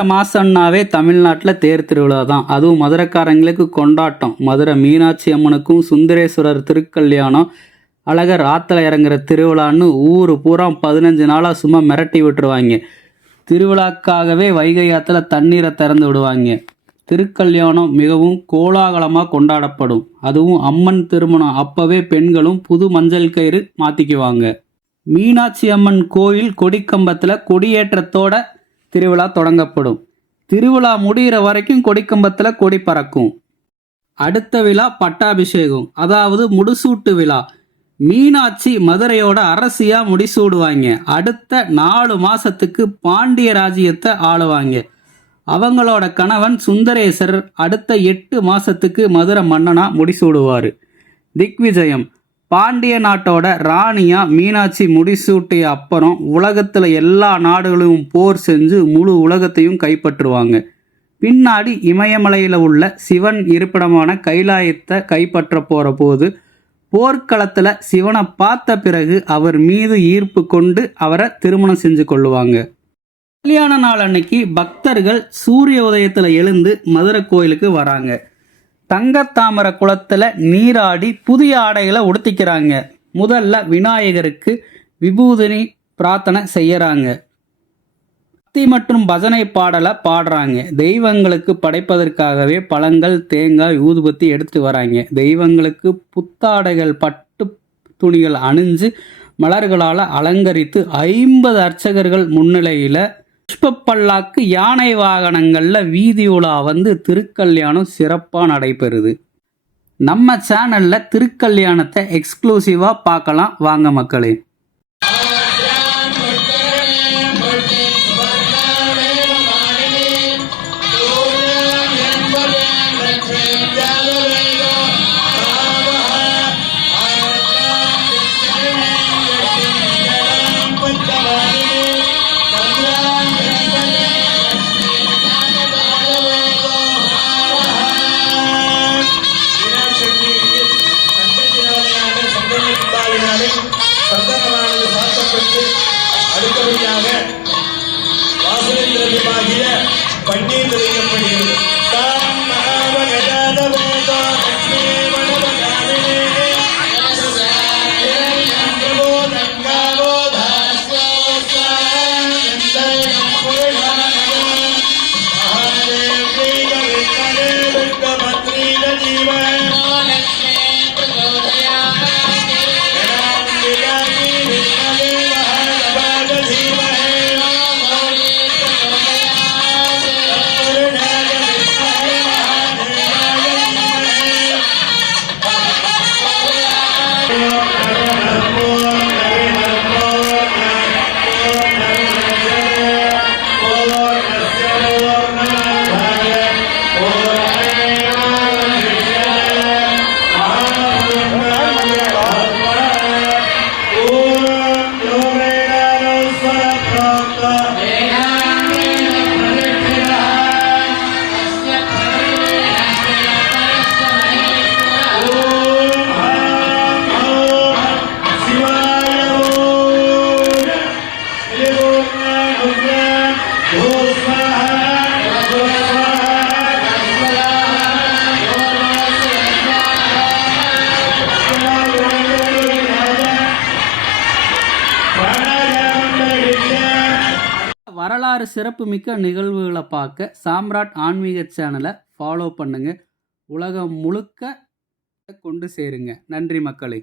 மதுரை மாசம்னாவே தமிழ்நாட்டில் தேர் திருவிழா தான். அதுவும் மதுரைக்காரங்களுக்கு கொண்டாட்டம். மதுரை மீனாட்சி அம்மனுக்கும் சுந்தரேஸ்வரர் திருக்கல்யாணம், அழகர் ஆற்றுல இறங்குற திருவிழான்னு ஊர் பூரா 15 நாளாக சும்மா மிரட்டி விட்டுருவாங்க. திருவிழாக்காகவே வைகை ஆற்றுல தண்ணீரை திறந்து விடுவாங்க. திருக்கல்யாணம் மிகவும் கோலாகலமாக கொண்டாடப்படும். அதுவும் அம்மன் திருமணம் அப்பவே பெண்களும் புது மஞ்சள் கயிறு மாற்றிக்குவாங்க. மீனாட்சி அம்மன் கோயில் கொடிக்கம்பத்தில் கொடியேற்றத்தோட திருவிழா தொடங்கப்படும். திருவிழா முடிகிற வரைக்கும் கொடிக்கம்பத்தில் கொடி பறக்கும். அடுத்த விழா பட்டாபிஷேகம், அதாவது முடிசூட்டு விழா. மீனாட்சி மதுரையோட அரசியா முடிசூடுவாங்க. அடுத்த 4 மாசத்துக்கு பாண்டிய ராஜ்யத்தை ஆளுவாங்க. அவங்களோட கணவன் சுந்தரேசர் அடுத்த 8 மாசத்துக்கு மதுரை மன்னனா முடிசூடுவார். திக்விஜயம், பாண்டிய நாட்டோட ராணியா மீனாட்சி முடிசூட்டிய அப்புறம் உலகத்தில் எல்லா நாடுகளையும் போர் செஞ்சு முழு உலகத்தையும் கைப்பற்றுவாங்க. பின்னாடி இமயமலையில் உள்ள சிவன் இருப்பிடமான கைலாயத்தை கைப்பற்ற போகிற போது போர்க்களத்தில் சிவனை பார்த்த பிறகு அவர் மீது ஈர்ப்பு கொண்டு அவரை திருமணம் செஞ்சு கொள்ளுவாங்க. கல்யாண நாள் அன்னைக்கு பக்தர்கள் சூரிய உதயத்தில் எழுந்து மதுரை கோயிலுக்கு வராங்க. தங்கத்தாமரை குளத்தில் நீராடி புதிய ஆடைகளை உடுத்திக்கிறாங்க. முதல்ல விநாயகருக்கு விபூதினி பிரார்த்தனை செய்யறாங்க. பக்தி மற்றும் பஜனை பாடலை பாடுறாங்க. தெய்வங்களுக்கு படைப்பதற்காகவே பழங்கள், தேங்காய், ஊதுபத்தி எடுத்து வராங்க. தெய்வங்களுக்கு புத்தாடைகள், பட்டு துணிகள் அணிஞ்சு மலர்களால் அலங்கரித்து 50 அர்ச்சகர்கள் முன்னிலையில் புஷ்பப்பல்லாக்கு யானை வாகனங்களில் வீதி உலா வந்து திருக்கல்யாணம் சிறப்பாக நடைபெறுது. நம்ம சேனலில் திருக்கல்யாணத்தை எக்ஸ்க்ளூசிவாக பார்க்கலாம் வாங்க மக்களே. சந்தனமானது சாத்தப்பட்டு அடுத்தபடியாக வாசனை திரவியமாகிய பன்னீர் தெளிக்கப்படுகிறது. வரலாறு சிறப்புமிக்க நிகழ்வுகளை பார்க்க சாம்ராட் ஆன்மீக சேனலை ஃபாலோ பண்ணுங்க. உலகம் முழுக்க கொண்டு சேருங்க. நன்றி மக்களே.